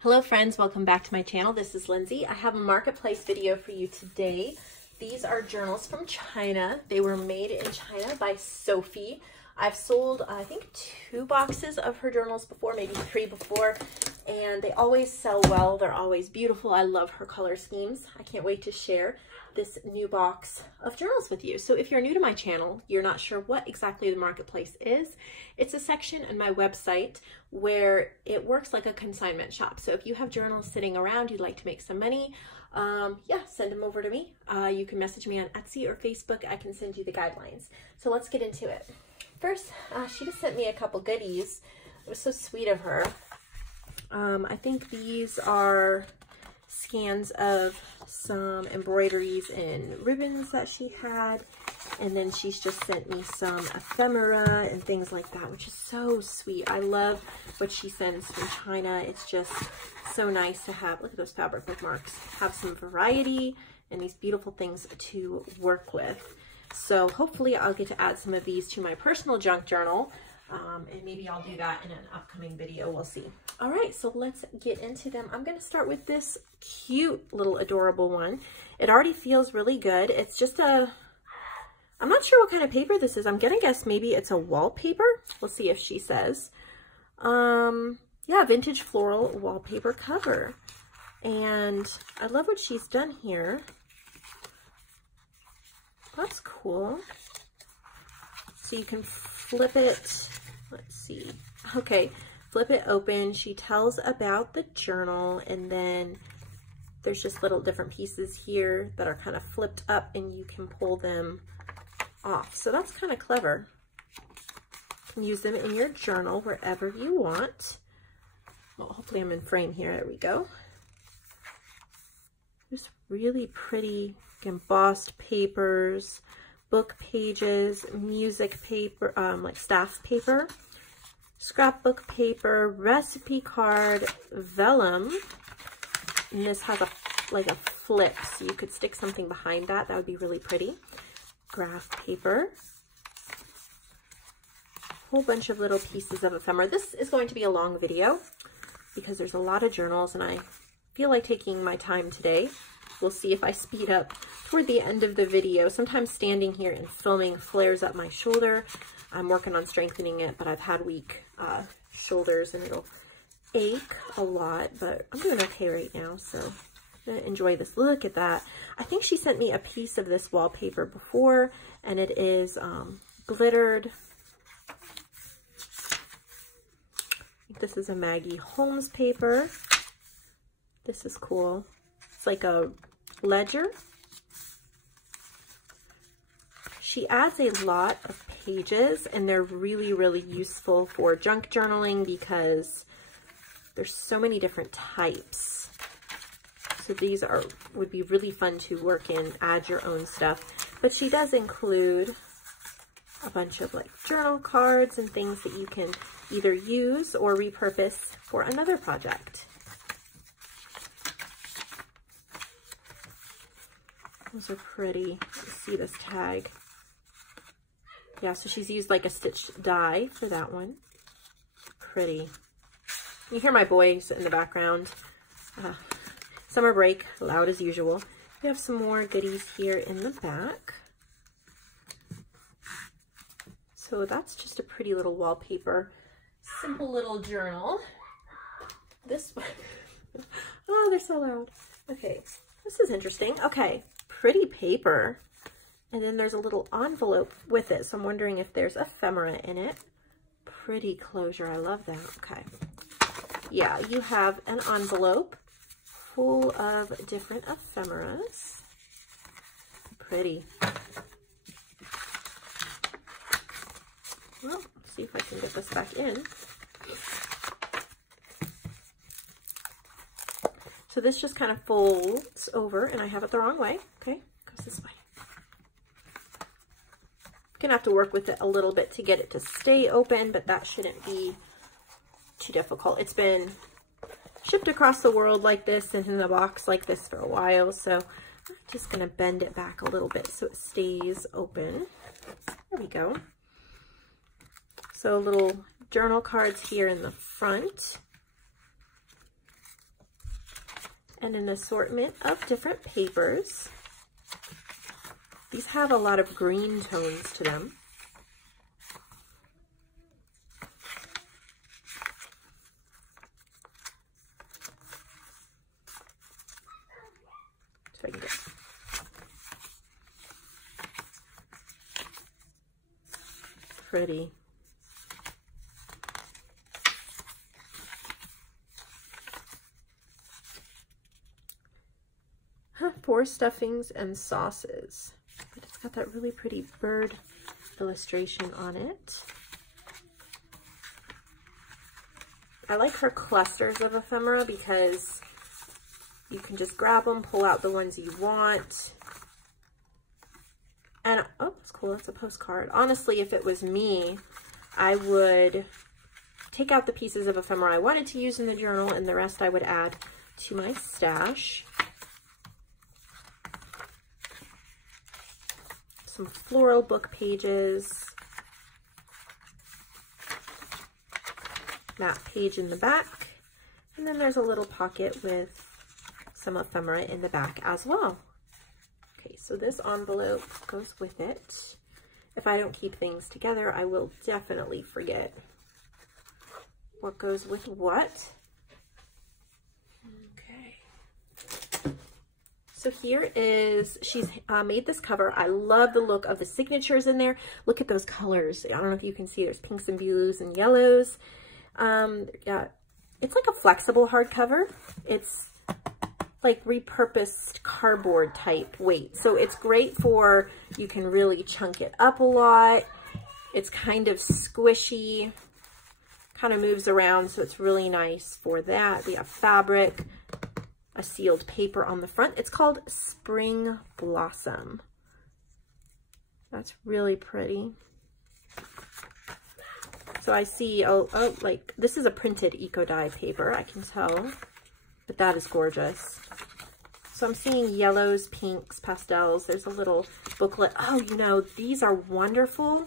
Hello friends, welcome back to my channel. This is Lindsay. I have a marketplace video for you today. These are journals from China. They were made in China by Sophie. I've sold, I think, 2 boxes of her journals before, maybe 3 before, and they always sell well. They're always beautiful. I love her color schemes. I can't wait to share this new box of journals with you. So if you're new to my channel, you're not sure what exactly the marketplace is, it's a section on my website where it works like a consignment shop. So if you have journals sitting around, you'd like to make some money, yeah, send them over to me. You can message me on Etsy or Facebook. I can send you the guidelines. So let's get into it. First, she just sent me a couple goodies. It was so sweet of her. I think these are scans of some embroideries and ribbons that she had, and then she's just sent me some ephemera and things like that, which is so sweet. I love what she sends from China. It's just so nice to have, look at those fabric bookmarks, have some variety and these beautiful things to work with. So hopefully I'll get to add some of these to my personal junk journal, and maybe I'll do that in an upcoming video. We'll see. All right, so let's get into them. I'm going to start with this cute little adorable one. It already feels really good. It's just I'm not sure what kind of paper this is. I'm going to guess maybe it's a wallpaper. We'll see if she says. Yeah, vintage floral wallpaper cover. And I love what she's done here. That's cool. So you can flip it. Let's see. Okay, flip it open. She tells about the journal, and then there's just little different pieces here that are kind of flipped up and you can pull them off. So that's kind of clever. You can use them in your journal wherever you want. Well, hopefully I'm in frame here. There we go. Just really pretty embossed papers, book pages, music paper, like staff paper, scrapbook paper, recipe card, vellum, and this has like a flip, so you could stick something behind that. That would be really pretty. Graph paper, whole bunch of little pieces of ephemera. This is going to be a long video because there's a lot of journals and I feel like taking my time today. We'll see if I speed up toward the end of the video. Sometimes standing here and filming flares up my shoulder. I'm working on strengthening it, but I've had weak shoulders and it'll ache a lot, but I'm doing okay right now, so I'm gonna enjoy this. Look at that. I think she sent me a piece of this wallpaper before, and it is glittered. I think this is a Maggie Holmes paper. This is cool. It's like a ledger. She adds a lot of pages, and they're really, really useful for junk journaling because there's so many different types. So these would be really fun to work in, add your own stuff. But she does include a bunch of like journal cards and things that you can either use or repurpose for another project. Those are pretty. Let's see this tag. Yeah, so she's used like a stitched die for that one. Pretty. You hear my boys in the background. Summer break, loud as usual. We have some more goodies here in the back. So that's just a pretty little wallpaper. Simple little journal. This one. Oh, they're so loud. Okay, this is interesting. Okay. Pretty paper, and then there's a little envelope with it, so I'm wondering if there's ephemera in it. Pretty closure. I love that. Okay, yeah, you have an envelope full of different ephemeras. Pretty. Well, let's see if I can get this back in. So this just kind of folds over, and I have it the wrong way. Okay, goes this way. Gonna have to work with it a little bit to get it to stay open, but that shouldn't be too difficult. It's been shipped across the world like this and in a box like this for a while, so I'm just gonna bend it back a little bit so it stays open. There we go. So little journal cards here in the front. and an assortment of different papers. These have a lot of green tones to them. So I can get pretty. For stuffings and sauces. But it's got that really pretty bird illustration on it. I like her clusters of ephemera because you can just grab them, pull out the ones you want. And, oh, that's cool, that's a postcard. Honestly, if it was me, I would take out the pieces of ephemera I wanted to use in the journal, and the rest I would add to my stash. Some floral book pages, that page in the back, and then there's a little pocket with some ephemera in the back as well. Okay, so this envelope goes with it. If I don't keep things together, I will definitely forget what goes with what. So here is, she's made this cover. I love the look of the signatures in there. Look at those colors. I don't know if you can see, there's pinks and blues and yellows. Yeah, it's like a flexible hardcover. It's like repurposed cardboard type weight. So it's great for, you can really chunk it up a lot. It's kind of squishy, kind of moves around. So it's really nice for that. We have fabric, a sealed paper on the front. It's called Spring Blossom. That's really pretty. So I see, oh, like this is a printed eco dye paper, I can tell, but that is gorgeous. So I'm seeing yellows, pinks, pastels. There's a little booklet. Oh, you know, these are wonderful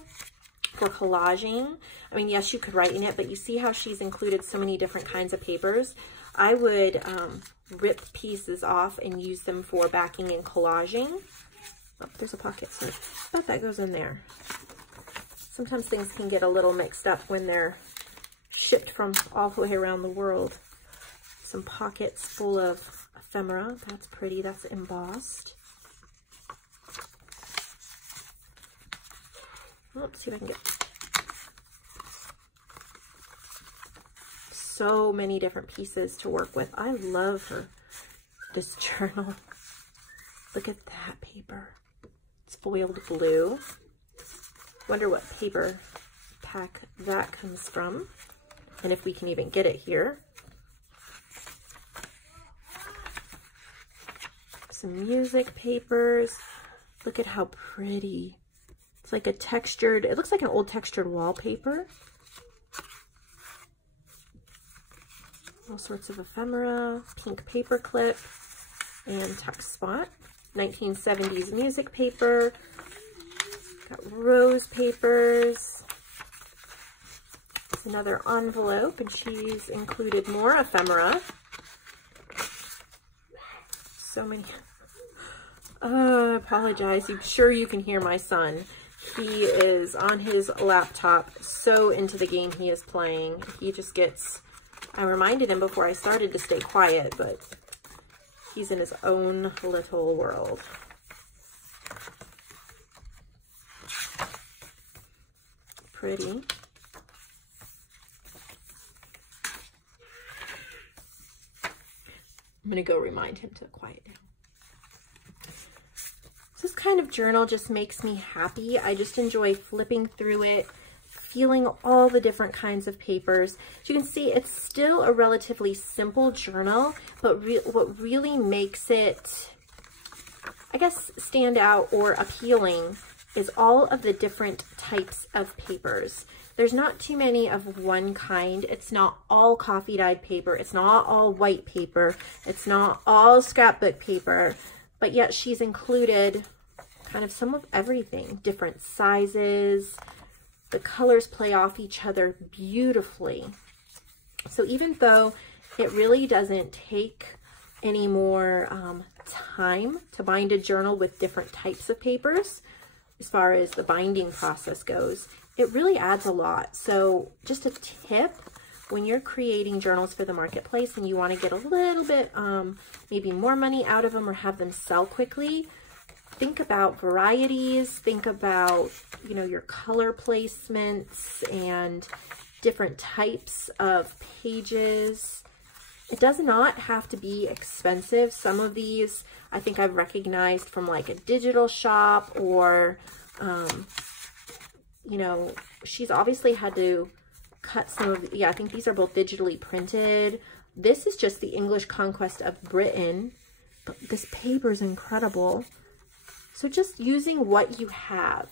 for collaging. I mean, yes, you could write in it, but you see how she's included so many different kinds of papers. I would rip pieces off and use them for backing and collaging. Oh, there's a pocket, so I bet that goes in there. Sometimes things can get a little mixed up when they're shipped from all the way around the world. Some pockets full of ephemera. That's pretty. That's embossed. Let's see if I can get so many different pieces to work with. I love this journal. Look at that paper. It's foiled blue. Wonder what paper pack that comes from, and if we can even get it here. Some music papers. Look at how pretty. It's like a textured, it looks like an old textured wallpaper. All sorts of ephemera, pink paper clip, and text spot. 1970s music paper. Got rose papers. Another envelope, and she's included more ephemera. So many. Oh, I apologize. I'm sure you can hear my son. He is on his laptop, so into the game he is playing. He just gets, I reminded him before I started to stay quiet, but he's in his own little world. Pretty. I'm going to go remind him to quiet down. This kind of journal just makes me happy. I just enjoy flipping through it, feeling all the different kinds of papers. As you can see, it's still a relatively simple journal, but what really makes it, I guess, stand out or appealing is all of the different types of papers. There's not too many of one kind. It's not all coffee dyed paper. It's not all white paper. It's not all scrapbook paper, but yet she's included kind of some of everything, different sizes. The colors play off each other beautifully. So even though it really doesn't take any more time to bind a journal with different types of papers as far as the binding process goes, it really adds a lot. So just a tip, when you're creating journals for the marketplace and you want to get a little bit maybe more money out of them or have them sell quickly, think about varieties, think about, you know, your color placements and different types of pages. It does not have to be expensive. Some of these I think I've recognized from like a digital shop, or you know, she's obviously had to cut some of, yeah, I think these are both digitally printed. This is just the English Conquest of Britain, but this paper is incredible. So just using what you have,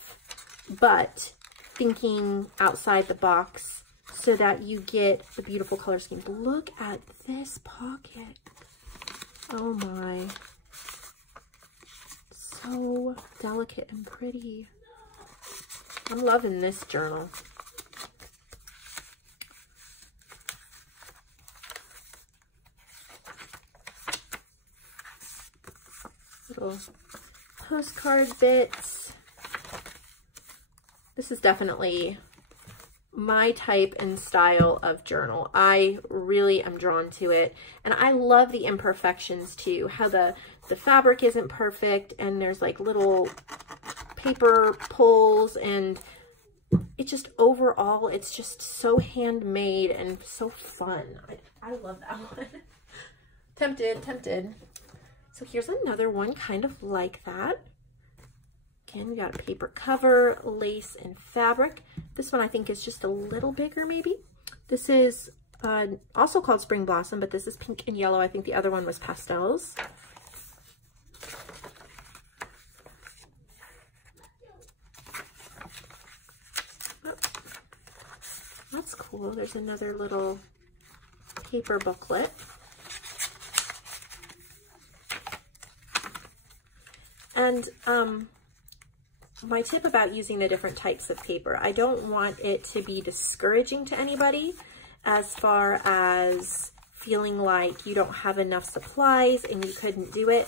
but thinking outside the box so that you get the beautiful color schemes. Look at this pocket. Oh my. So delicate and pretty. I'm loving this journal. Little postcard bits. This is definitely my type and style of journal. I really am drawn to it, and I love the imperfections too, how the fabric isn't perfect and there's like little paper pulls, and it just overall, it's just so handmade and so fun. I love that one. Tempted. So here's another one kind of like that. Again, we got a paper cover, lace, and fabric. This one I think is just a little bigger maybe. This is also called Spring Blossom, but this is pink and yellow. I think the other one was pastels. Oh, that's cool. There's another little paper booklet. And my tip about using the different types of paper, I don't want it to be discouraging to anybody as far as feeling like you don't have enough supplies and you couldn't do it.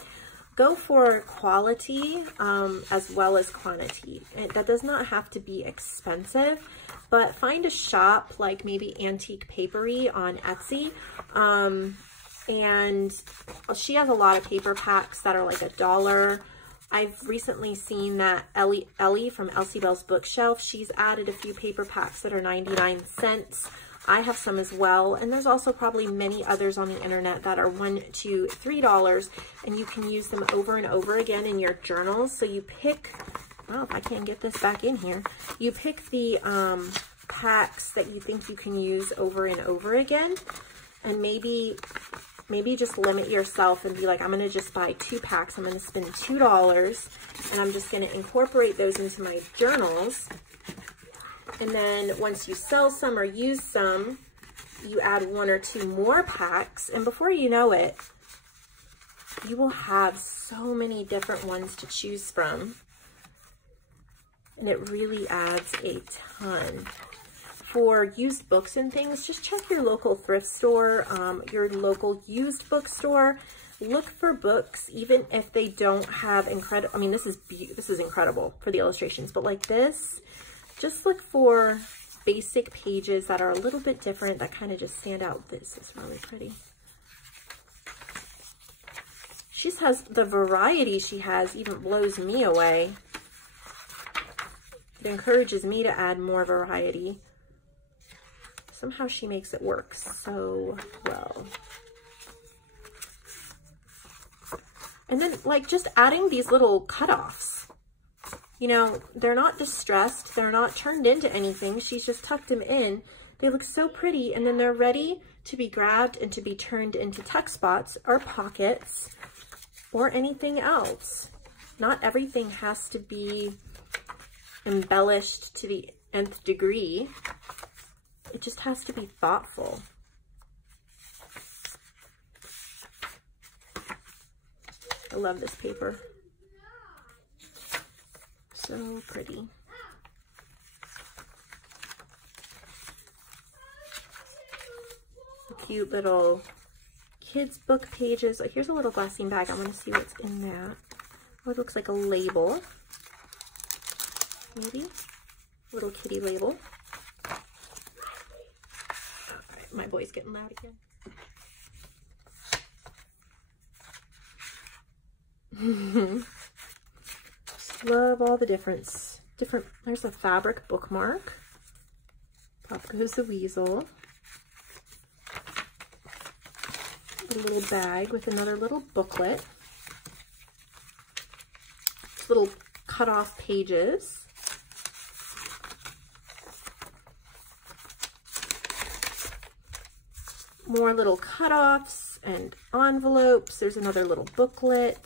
Go for quality as well as quantity. That does not have to be expensive, but find a shop like maybe Antique Papery on Etsy. And she has a lot of paper packs that are like $1. I've recently seen that Ellie from Ellsie Bels Bookshelf, she's added a few paper packs that are 99 cents. I have some as well, and there's also probably many others on the internet that are $1 to $3, and you can use them over and over again in your journals. So you pick, well, if I can't get this back in here, you pick the packs that you think you can use over and over again, and maybe just limit yourself and be like, I'm going to just buy 2 packs. I'm going to spend $2 and I'm just going to incorporate those into my journals. And then once you sell some or use some, you add 1 or 2 more packs. And before you know it, you will have so many different ones to choose from. And it really adds a ton. For used books and things, just check your local thrift store, your local used bookstore. Look for books, even if they don't have incredible, I mean, this is incredible for the illustrations, but like this, just look for basic pages that are a little bit different, that kind of just stand out. This is really pretty. She has, the variety she has even blows me away. It encourages me to add more variety. Somehow she makes it work so well. And then like just adding these little cutoffs, you know, they're not distressed, they're not turned into anything. She's just tucked them in. They look so pretty, and then they're ready to be grabbed and to be turned into tuck spots or pockets or anything else. Not everything has to be embellished to the nth degree. It just has to be thoughtful. I love this paper. So pretty. A cute little kids book pages. Oh, here's a little glassine bag. I want to see what's in that. Oh, it looks like a label. Maybe a little kitty label. All right, my boy's getting loud again. Just love all the different, there's a fabric bookmark. Pop goes the weasel. A little bag with another little booklet. Little cut off pages. More little cut-offs and envelopes. There's another little booklet.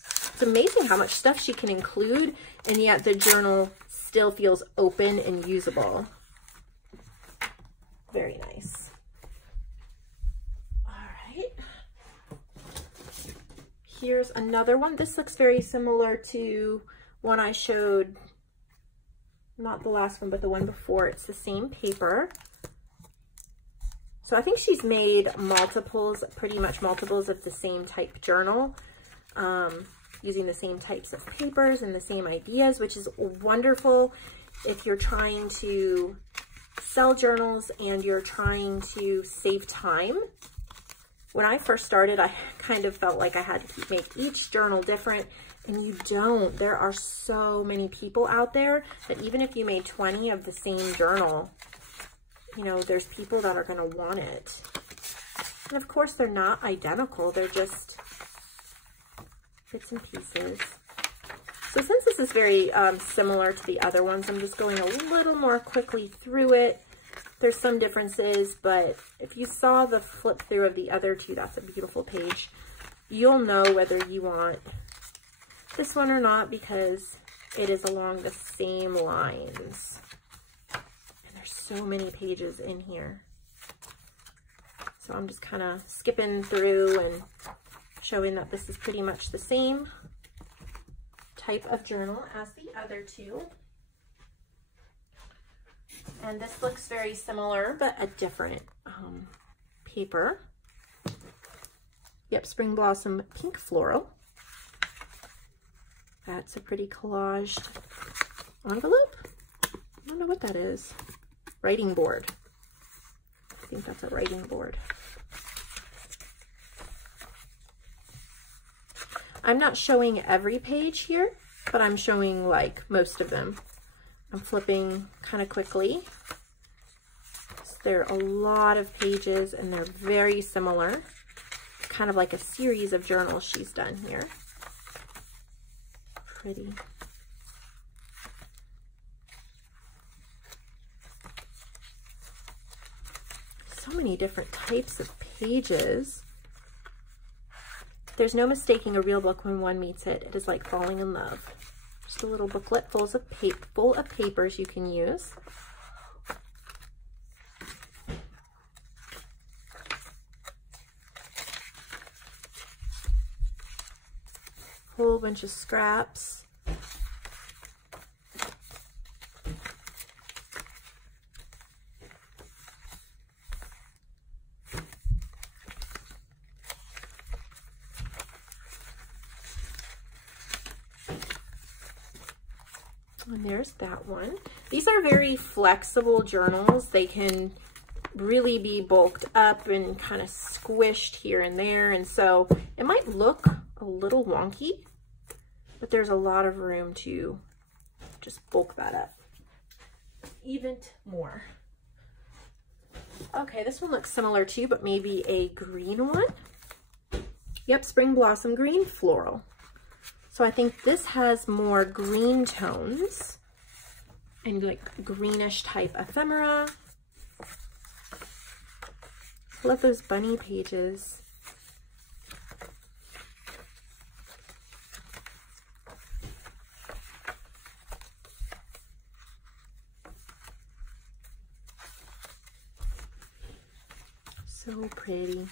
It's amazing how much stuff she can include, and yet the journal still feels open and usable. Very nice. All right. Here's another one. This looks very similar to one I showed, not the last one, but the one before. It's the same paper. So I think she's made multiples, pretty much multiples of the same type journal, using the same types of papers and the same ideas, which is wonderful if you're trying to sell journals and you're trying to save time. When I first started, I kind of felt like I had to make each journal different, and you don't. There are so many people out there that even if you made 20 of the same journal, you know, there's people that are going to want it. And of course, they're not identical. They're just bits and pieces. So since this is very similar to the other ones, I'm just going a little more quickly through it. There's some differences, but if you saw the flip through of the other two, that's a beautiful page. You'll know whether you want this one or not because it is along the same lines. So many pages in here. So I'm just kind of skipping through and showing that this is pretty much the same type of journal as the other two. And this looks very similar, but a different paper. Yep, Spring Blossom Pink Floral. That's a pretty collaged envelope. I don't know what that is. Writing board. I think that's a writing board. I'm not showing every page here, but I'm showing like most of them. I'm flipping kind of quickly. So there are a lot of pages and they're very similar. Kind of like a series of journals she's done here. Pretty. So many different types of pages. There's no mistaking a real book when one meets it. It is like falling in love. Just a little booklet full of papers you can use. Whole bunch of scraps. And there's that one. These are very flexible journals. They can really be bulked up and kind of squished here and there. And so it might look a little wonky, but there's a lot of room to just bulk that up even more. Okay, this one looks similar too, but maybe a green one. Yep, Spring Blossom Green Floral. So I think this has more green tones and like greenish type ephemera. I love those bunny pages. So pretty.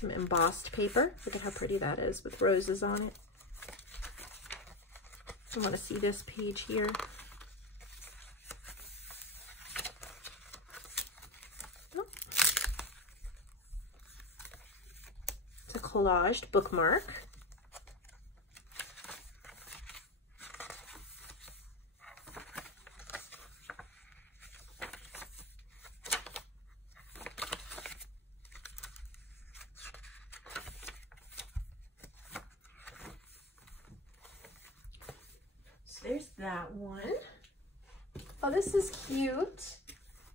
Some embossed paper. Look at how pretty that is with roses on it. I want to see this page here. Oh. It's a collaged bookmark. There's that one. Oh, this is cute.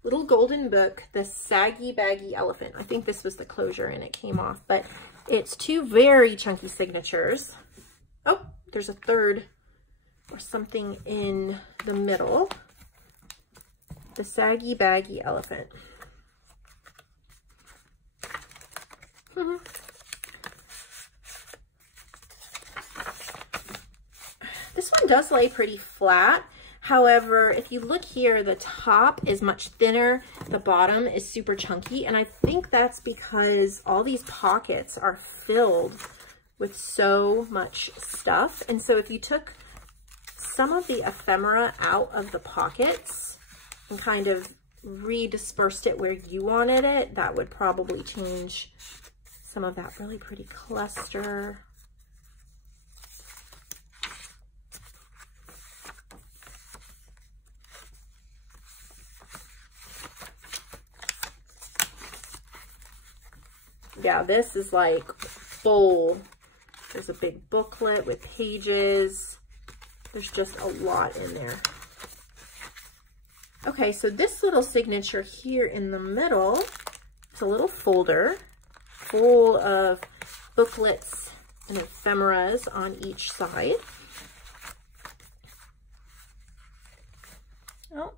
Little golden book, the Saggy Baggy Elephant. I think this was the closure and it came off, but it's two very chunky signatures. Oh, there's a third or something in the middle. The Saggy Baggy Elephant. This one does lay pretty flat. However, if you look here, the top is much thinner, the bottom is super chunky, and I think that's because all these pockets are filled with so much stuff. And so if you took some of the ephemera out of the pockets and kind of redispersed it where you wanted it, that would probably change some of that really pretty cluster. Yeah, this is like full. There's a big booklet with pages. There's just a lot in there. Okay, so this little signature here in the middle, it's a little folder full of booklets and ephemeras on each side. Oh.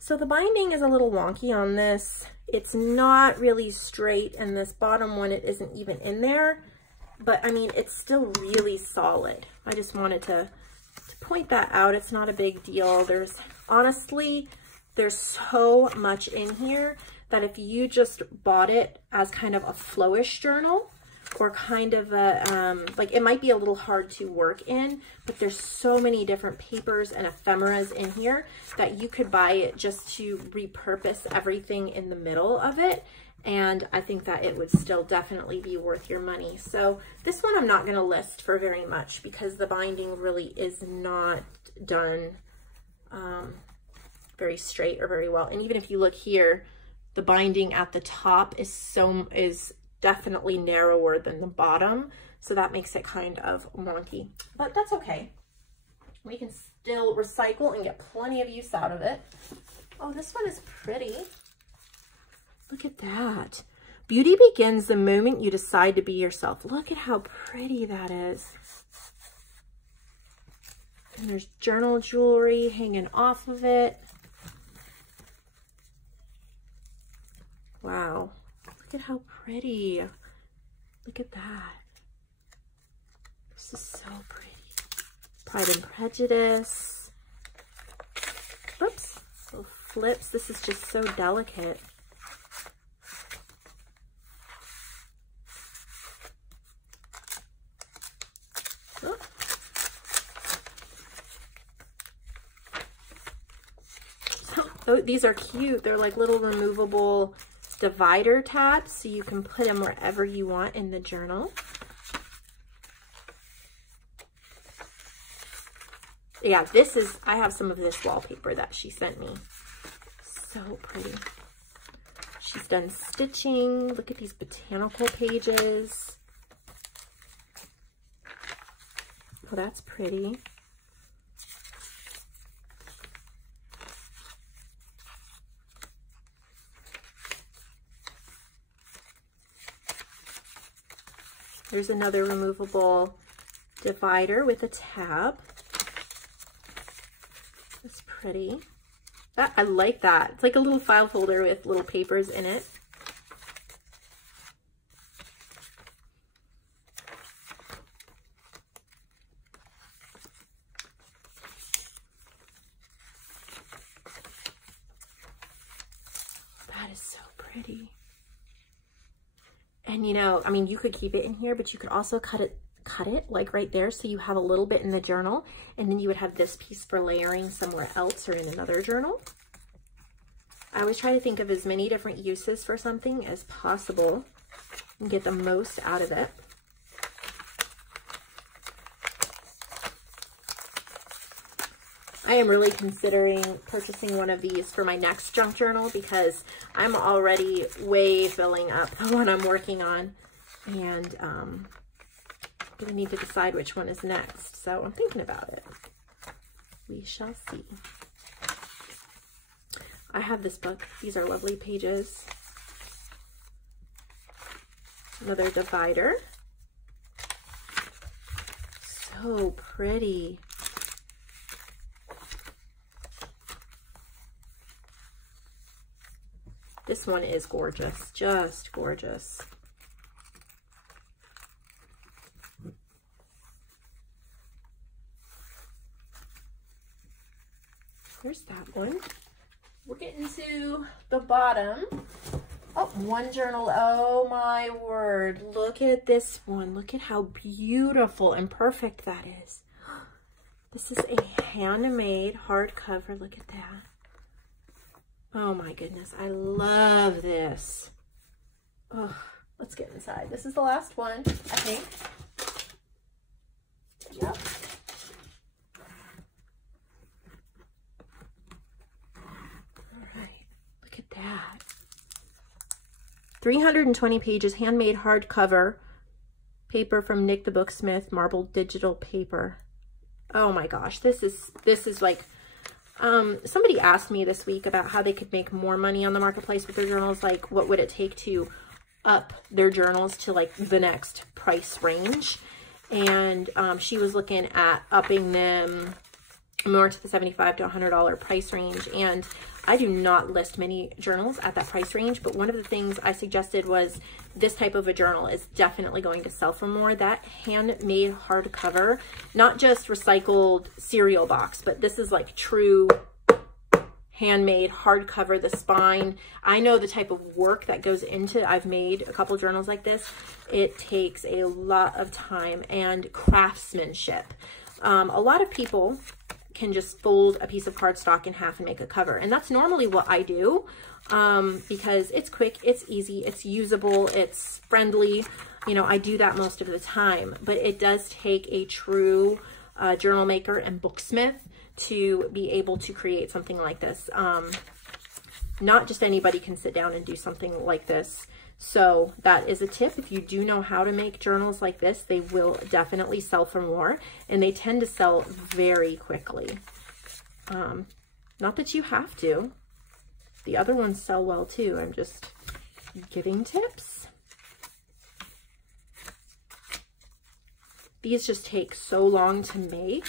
So the binding is a little wonky on this. It's not really straight, and this bottom one, it isn't even in there. But I mean, it's still really solid. I just wanted to point that out. It's not a big deal. Honestly, there's so much in here that if you just bought it as kind of a flowish journal, or kind of a, like it might be a little hard to work in, but there's so many different papers and ephemeras in here that you could buy it just to repurpose everything in the middle of it. And I think that it would still definitely be worth your money. So this one I'm not gonna list for very much because the binding really is not done very straight or very well. And even if you look here, the binding at the top is definitely narrower than the bottom, so that makes it kind of wonky, but that's okay. We can still recycle and get plenty of use out of it. Oh, this one is pretty. Look at that. Beauty begins the moment you decide to be yourself. Look at how pretty that is. And there's journal jewelry hanging off of it. Wow. Look at how pretty. Look at that. This is so pretty. Pride and Prejudice. Oops. Little flips. This is just so delicate. Oh. Oh, these are cute. They're like little removable divider tabs, so you can put them wherever you want in the journal. Yeah, I have some of this wallpaper that she sent me. So pretty. She's done stitching. Look at these botanical pages. Oh, that's pretty. There's another removable divider with a tab. That's pretty. I like that. It's like a little file folder with little papers in it. That is so pretty. And you know, I mean, you could keep it in here, but you could also cut cut it like right there, so you have a little bit in the journal, and then you would have this piece for layering somewhere else or in another journal. I always try to think of as many different uses for something as possible and get the most out of it. I am really considering purchasing one of these for my next junk journal because I'm already way filling up the one I'm working on, and I'm gonna need to decide which one is next. So I'm thinking about it. We shall see. I have this book. These are lovely pages. Another divider. So pretty. This one is gorgeous, just gorgeous. There's that one. We're getting to the bottom. Oh, one journal. Oh my word. Look at this one. Look at how beautiful and perfect that is. This is a handmade hardcover. Look at that. Oh my goodness, I love this. Oh, let's get inside. This is the last one, I think. Yep. All right, look at that. 320 pages, handmade hardcover, paper from Nick the Booksmith, marbled digital paper. Oh my gosh, this is like, somebody asked me this week about how they could make more money on the marketplace with their journals. Like, what would it take to up their journals to like the next price range? And she was looking at upping them more to the $75 to $100 price range. And I do not list many journals at that price range, but one of the things I suggested was this type of a journal is definitely going to sell for more. That handmade hardcover, not just recycled cereal box, but this is like true handmade hardcover, the spine. I know the type of work that goes into, I've made a couple journals like this. It takes a lot of time and craftsmanship. A lot of people can just fold a piece of cardstock in half and make a cover. And that's normally what I do because it's quick, it's easy, it's usable, it's friendly. You know, I do that most of the time, but it does take a true journal maker and booksmith to be able to create something like this. Not just anybody can sit down and do something like this. So that is a tip. If you do know how to make journals like this, they will definitely sell for more, and they tend to sell very quickly. Not that you have to. The other ones sell well too. I'm just giving tips. These just take so long to make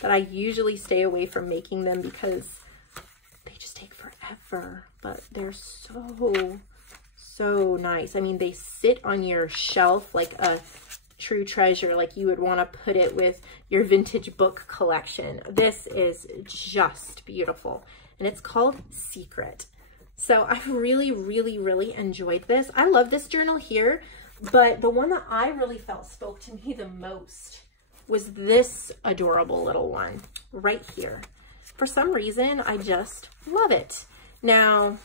that I usually stay away from making them because they just take forever, but they're so nice. I mean, they sit on your shelf like a true treasure, like you would want to put it with your vintage book collection. This is just beautiful, and it's called Secret. So I've really enjoyed this. I love this journal here, but the one that I really felt spoke to me the most was this adorable little one right here. For some reason, I just love it. Now,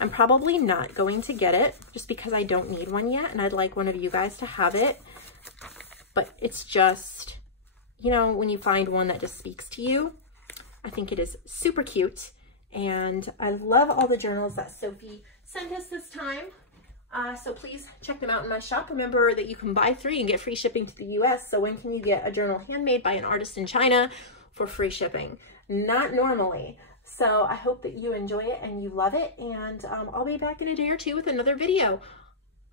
I'm probably not going to get it just because I don't need one yet, and I'd like one of you guys to have it. But it's just, you know, when you find one that just speaks to you, I think it is super cute. And I love all the journals that Sophie sent us this time. So please check them out in my shop. Remember that you can buy 3 and get free shipping to the US. So when can you get a journal handmade by an artist in China for free shipping? Not normally. So I hope that you enjoy it and you love it. And I'll be back in a day or two with another video.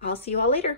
I'll see you all later.